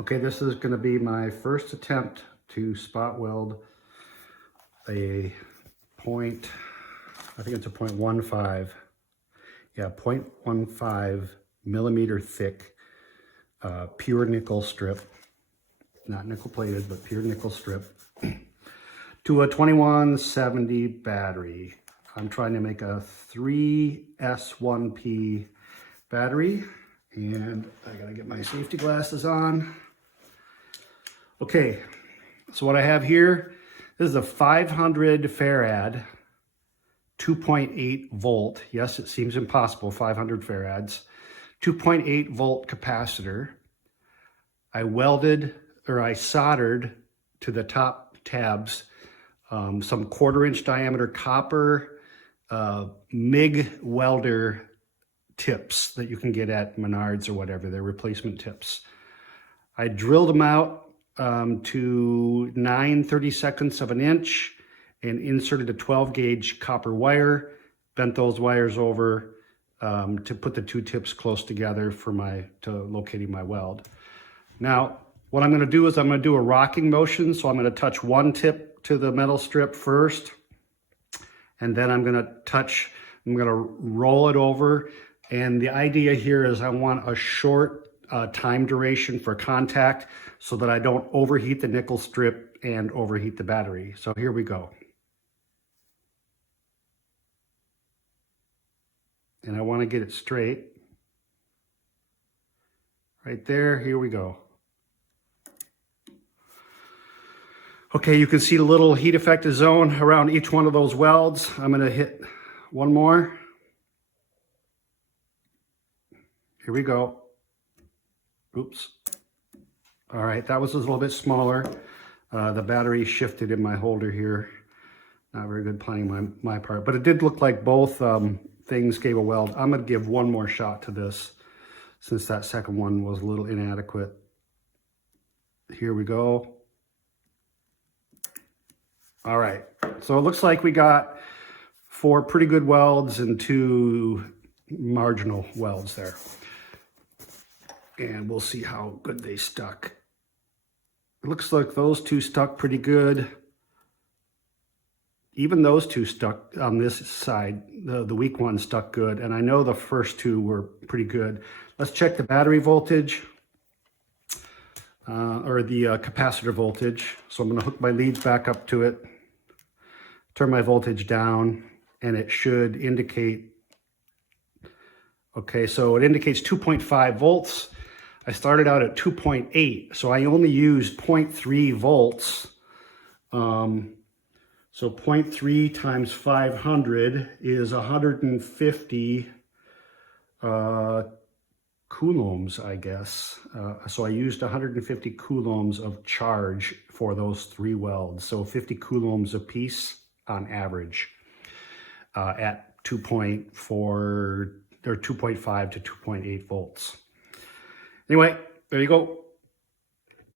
Okay, this is going to be my first attempt to spot weld a point, I think it's a 0.15, yeah, 0.15 millimeter thick pure nickel strip, not nickel plated, but pure nickel strip, to a 2170 battery. I'm trying to make a 3S1P battery, and I gotta get my safety glasses on. Okay, so what I have here, this is a 500 farad, 2.8 volt. Yes, it seems impossible, 500 farads, 2.8 volt capacitor. I welded, or I soldered to the top tabs some 1/4 inch diameter copper MIG welder tips that you can get at Menards or whatever. They're replacement tips. I drilled them out to 9/32 of an inch and inserted a 12 gauge copper wire, bent those wires over to put the two tips close together for locating my weld. Now, what I'm going to do is I'm going to do a rocking motion. So I'm going to touch one tip to the metal strip first, and then I'm going to roll it over. And the idea here is I want a short time duration for contact so that I don't overheat the nickel strip and overheat the battery. So here we go. And I want to get it straight. Right there, here we go. Okay, you can see the little heat affected zone around each one of those welds. I'm going to hit one more. Here we go. Oops. All right, that was a little bit smaller. The battery shifted in my holder here. Not very good planning my part, but it did look like both things gave a weld. I'm going to give one more shot to this since that second one was a little inadequate. Here we go. All right, so it looks like we got 4 pretty good welds and 2 marginal welds there. And we'll see how good they stuck. It looks like those 2 stuck pretty good. Even those 2 stuck on this side. The weak one stuck good, and I know the first 2 were pretty good. Let's check the battery voltage, or the capacitor voltage. So I'm gonna hook my leads back up to it, turn my voltage down, and it should indicate, okay, so it indicates 2.5 volts. I started out at 2.8, so I only used 0.3 volts. So 0.3 times 500 is 150 coulombs, I guess. So I used 150 coulombs of charge for those 3 welds. So 50 coulombs a piece on average at 2.4 or 2.5 to 2.8 volts. Anyway, there you go.